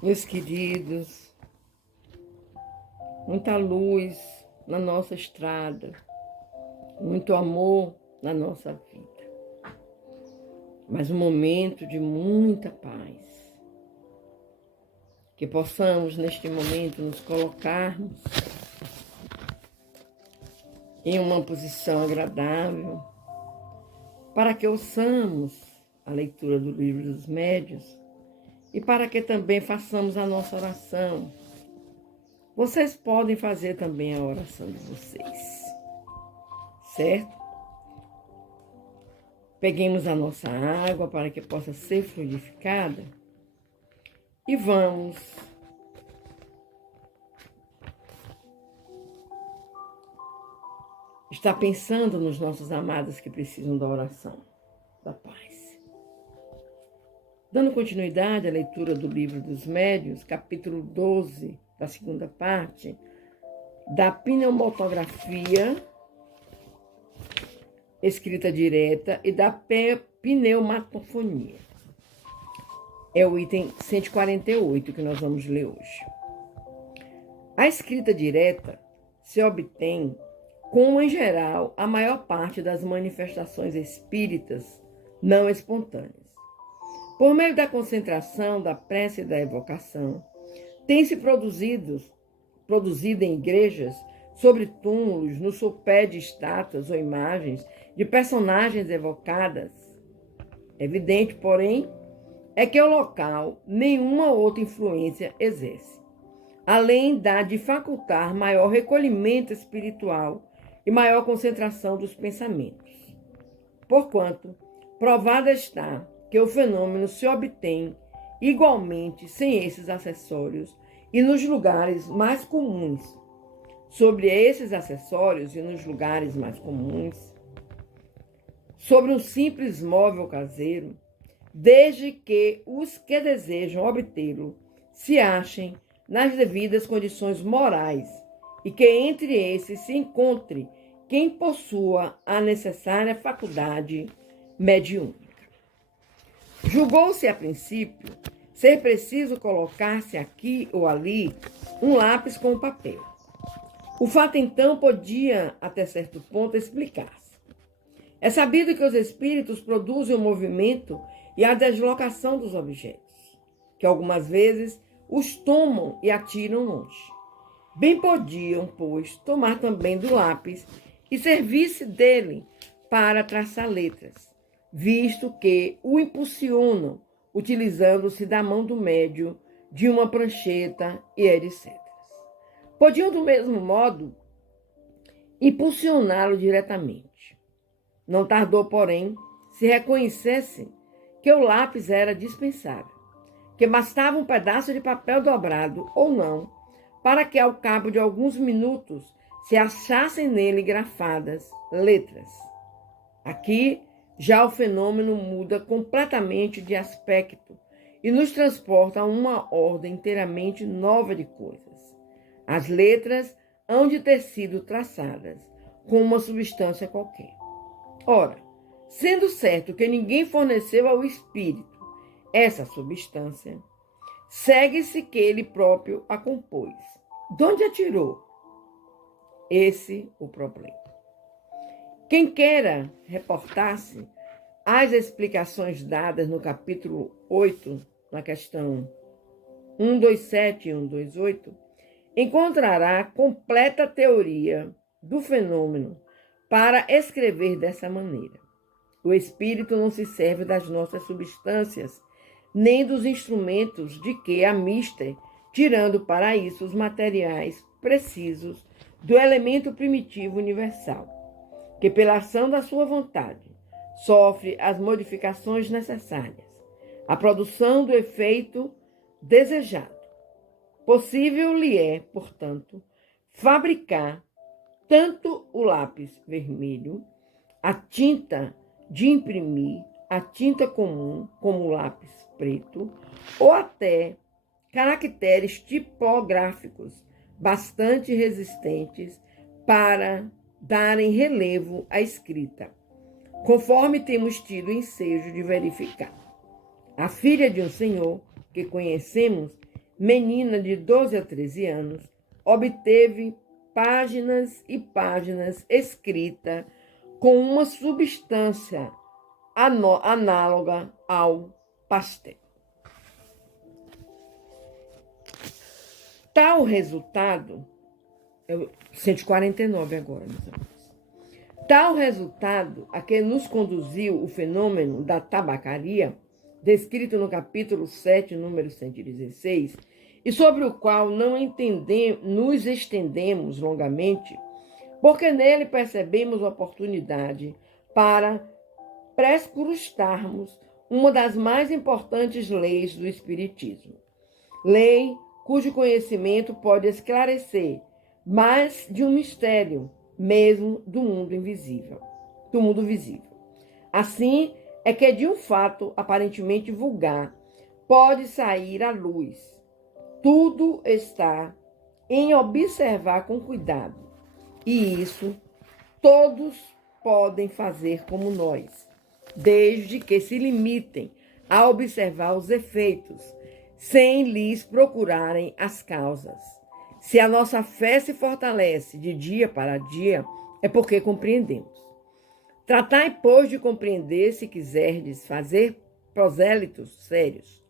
Meus queridos, muita luz na nossa estrada, muito amor na nossa vida, mas um momento de muita paz. Que possamos, neste momento, nos colocarmos em uma posição agradável, para que ouçamos a leitura do Livro dos Médiuns e para que também façamos a nossa oração. Vocês podem fazer também a oração de vocês, certo? Peguemos a nossa água para que possa ser fluidificada e vamos estar pensando nos nossos amados que precisam da oração, da paz. Dando continuidade à leitura do Livro dos Médiuns, capítulo 12, da segunda parte, da pneumatografia escrita direta e da pneumatofonia. É o item 148 que nós vamos ler hoje. A escrita direta se obtém como, em geral, a maior parte das manifestações espíritas não espontâneas. Por meio da concentração, da prece e da evocação, tem-se produzido em igrejas, sobre túmulos, no sopé de estátuas ou imagens de personagens evocadas. Evidente, porém, é que o local nenhuma outra influência exerce, além da de facultar maior recolhimento espiritual e maior concentração dos pensamentos. Porquanto, provado está que o fenômeno se obtém igualmente sem esses acessórios e nos lugares mais comuns. Sobre esses acessórios e nos lugares mais comuns, sobre um simples móvel caseiro, desde que os que desejam obtê-lo se achem nas devidas condições morais e que entre esses se encontre quem possua a necessária faculdade mediúnica. Julgou-se a princípio ser preciso colocar-se aqui ou ali um lápis com o papel. O fato, então, podia, até certo ponto, explicar-se. É sabido que os espíritos produzem o movimento e a deslocação dos objetos, que algumas vezes os tomam e atiram longe. Bem podiam, pois, tomar também do lápis e servir-se dele para traçar letras, visto que o impulsionam, utilizando-se da mão do médium, de uma prancheta e etc. Podiam, do mesmo modo, impulsioná-lo diretamente. Não tardou, porém, se reconhecesse que o lápis era dispensável, que bastava um pedaço de papel dobrado ou não, para que, ao cabo de alguns minutos, se achassem nele grafadas letras. Aqui, já o fenômeno muda completamente de aspecto e nos transporta a uma ordem inteiramente nova de coisas. As letras hão de ter sido traçadas com uma substância qualquer. Ora, sendo certo que ninguém forneceu ao espírito essa substância, segue-se que ele próprio a compôs. De onde a tirou? Esse o problema. Quem queira reportar-se às explicações dadas no capítulo 8, na questão 127 e 128, encontrará completa teoria do fenômeno para escrever dessa maneira. O espírito não se serve das nossas substâncias, nem dos instrumentos de que amista, tirando para isso os materiais precisos do elemento primitivo universal, que pela ação da sua vontade sofre as modificações necessárias, a produção do efeito desejado. Possível lhe é, portanto, fabricar tanto o lápis vermelho, a tinta de imprimir, a tinta comum, como o lápis preto, ou até caracteres tipográficos bastante resistentes para darem relevo à escrita, conforme temos tido ensejo de verificar. A filha de um senhor que conhecemos menina de 12 a 13 anos, obteve páginas e páginas escritas com uma substância análoga ao pastel. Tal resultado, 149 agora, meus amigos. Tal resultado a que nos conduziu o fenômeno da tabacaria, descrito no capítulo 7, número 116, e sobre o qual nos estendemos longamente, porque nele percebemos oportunidade para prescrutarmos uma das mais importantes leis do Espiritismo. Lei cujo conhecimento pode esclarecer mais de um mistério, mesmo do mundo invisível, do mundo visível. Assim é que de um fato aparentemente vulgar pode sair à luz. Tudo está em observar com cuidado, e isso todos podem fazer como nós, desde que se limitem a observar os efeitos, sem lhes procurarem as causas. Se a nossa fé se fortalece de dia para dia, é porque compreendemos. Tratai, pois, de compreender, se quiserdes fazer prosélitos sérios.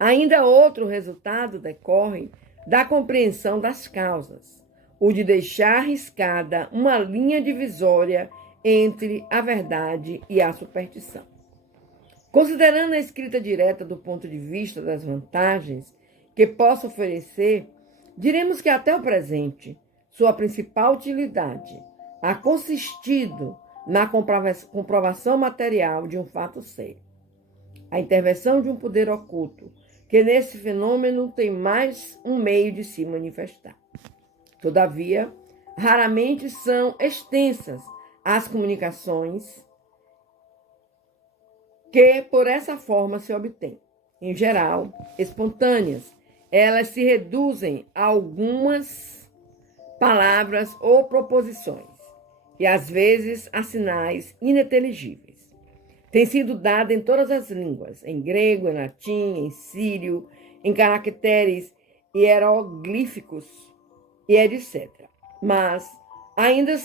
Ainda outro resultado decorre da compreensão das causas, o de deixar riscada uma linha divisória entre a verdade e a superstição. Considerando a escrita direta do ponto de vista das vantagens que possa oferecer, diremos que até o presente, sua principal utilidade ha consistido na comprovação material de um fato sério. A intervenção de um poder oculto, que nesse fenômeno tem mais um meio de se manifestar. Todavia, raramente são extensas as comunicações que por essa forma se obtém. Em geral, espontâneas, elas se reduzem a algumas palavras ou proposições, e às vezes a sinais ininteligíveis. Tem sido dada em todas as línguas, em grego, em latim, em sírio, em caracteres hieroglíficos e etc. Mas ainda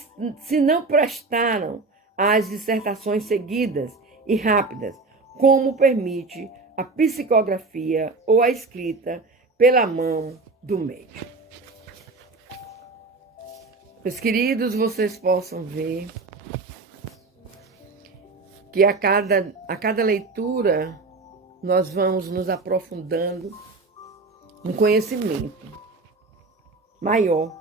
se não prestaram às dissertações seguidas e rápidas, como permite a psicografia ou a escrita pela mão do médium. Meus queridos, vocês possam ver que a cada leitura nós vamos nos aprofundando no conhecimento maior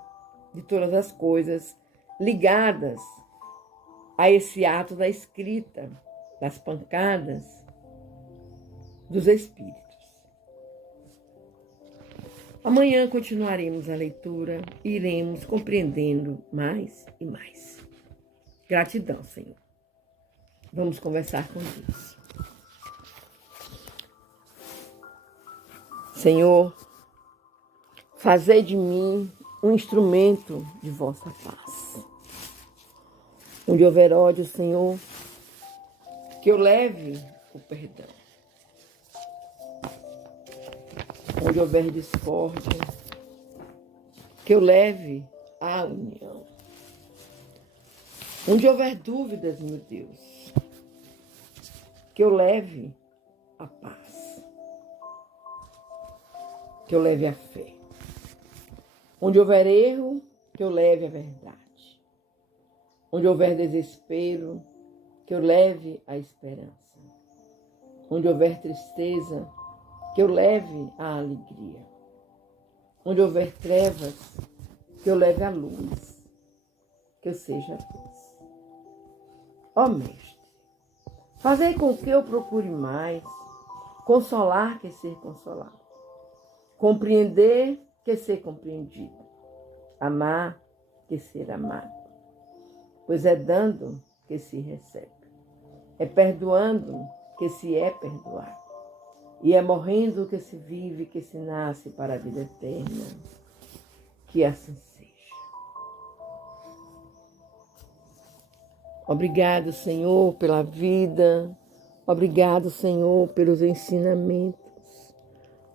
de todas as coisas ligadas a esse ato da escrita, das pancadas dos espíritos. Amanhã continuaremos a leitura e iremos compreendendo mais e mais. Gratidão, Senhor. Vamos conversar com Deus. Senhor, fazei de mim um instrumento de vossa paz. Onde houver ódio, Senhor, que eu leve o perdão. Onde houver discórdia, que eu leve a união. Onde houver dúvidas, meu Deus, que eu leve a paz. Que eu leve a fé. Onde houver erro, que eu leve a verdade. Onde houver desespero, que eu leve a esperança. Onde houver tristeza, que eu leve a alegria. Onde houver trevas, que eu leve a luz. Que eu seja a luz. Ó Mestre, fazei com que eu procure mais consolar que ser consolado, compreender que ser compreendido, amar que ser amado. Pois é dando que se recebe, é perdoando que se é perdoado, e é morrendo que se vive, que se nasce para a vida eterna. Que assim seja. Obrigado, Senhor, pela vida. Obrigado, Senhor, pelos ensinamentos.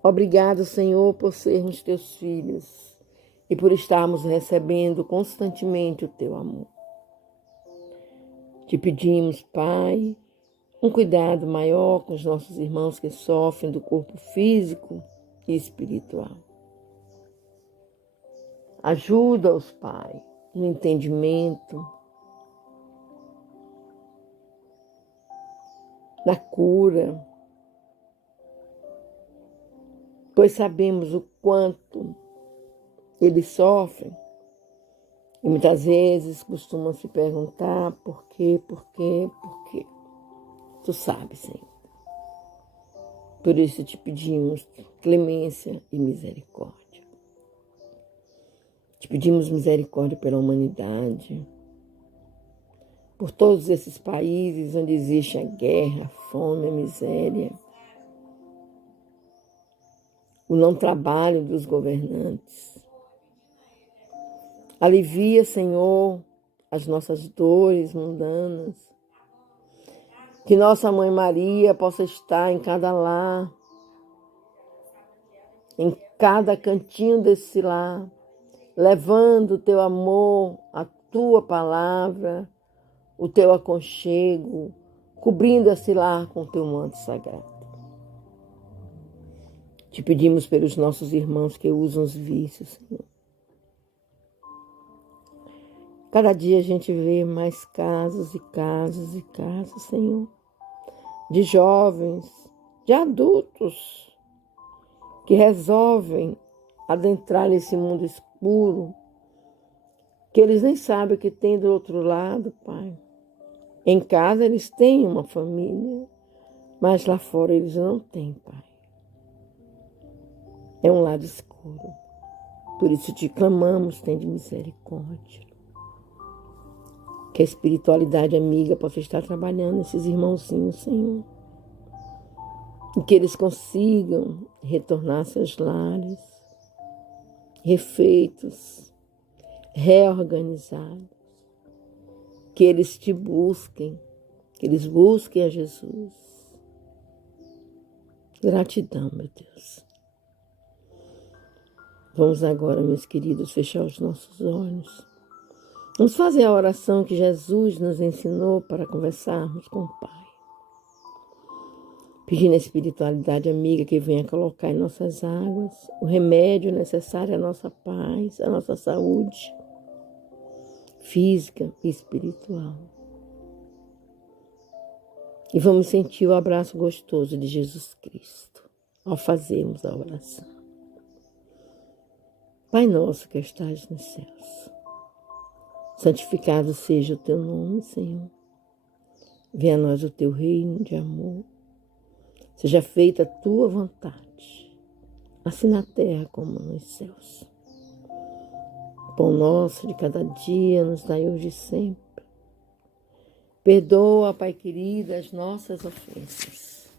Obrigado, Senhor, por sermos teus filhos e por estarmos recebendo constantemente o teu amor. Te pedimos, Pai, um cuidado maior com os nossos irmãos que sofrem do corpo físico e espiritual. Ajuda-os, Pai, no entendimento, na cura, pois sabemos o quanto eles sofrem e muitas vezes costumam se perguntar por quê. Tu sabes, Senhor. Por isso te pedimos clemência e misericórdia. Te pedimos misericórdia pela humanidade, por todos esses países onde existe a guerra, a fome, a miséria, o não trabalho dos governantes. Alivia, Senhor, as nossas dores mundanas. Que nossa Mãe Maria possa estar em cada lar, em cada cantinho desse lar, levando o teu amor, a tua palavra, o teu aconchego, cobrindo esse lar com o teu manto sagrado. Te pedimos pelos nossos irmãos que usam os vícios, Senhor. Cada dia a gente vê mais casos e casos e casos, Senhor, de jovens, de adultos, que resolvem adentrar nesse mundo escuro, que eles nem sabem o que tem do outro lado, Pai. Em casa eles têm uma família, mas lá fora eles não têm, Pai. É um lado escuro. Por isso te clamamos, tem de misericórdia. Que a espiritualidade amiga possa estar trabalhando esses irmãozinhos, Senhor. E que eles consigam retornar a seus lares, refeitos, reorganizados. Que eles te busquem, que eles busquem a Jesus. Gratidão, meu Deus. Vamos agora, meus queridos, fechar os nossos olhos. Vamos fazer a oração que Jesus nos ensinou para conversarmos com o Pai. Pedindo a espiritualidade amiga que venha colocar em nossas águas o remédio necessário à nossa paz, à nossa saúde física e espiritual. E vamos sentir o abraço gostoso de Jesus Cristo ao fazermos a oração. Pai nosso que estás nos céus, santificado seja o teu nome, Senhor. Venha a nós o teu reino de amor. Seja feita a tua vontade, assim na terra como nos céus. O pão nosso de cada dia nos dai hoje e sempre. Perdoa, Pai querido, as nossas ofensas,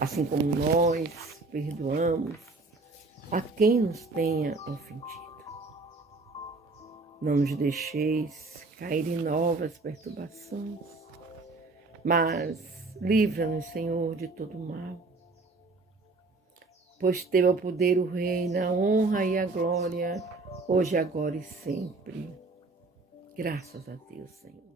assim como nós perdoamos a quem nos tenha ofendido. Não nos deixeis cair em novas perturbações, mas livra-nos, Senhor, de todo mal. Pois teu é o poder, o reino, a honra e a glória, hoje, agora e sempre. Graças a Deus, Senhor.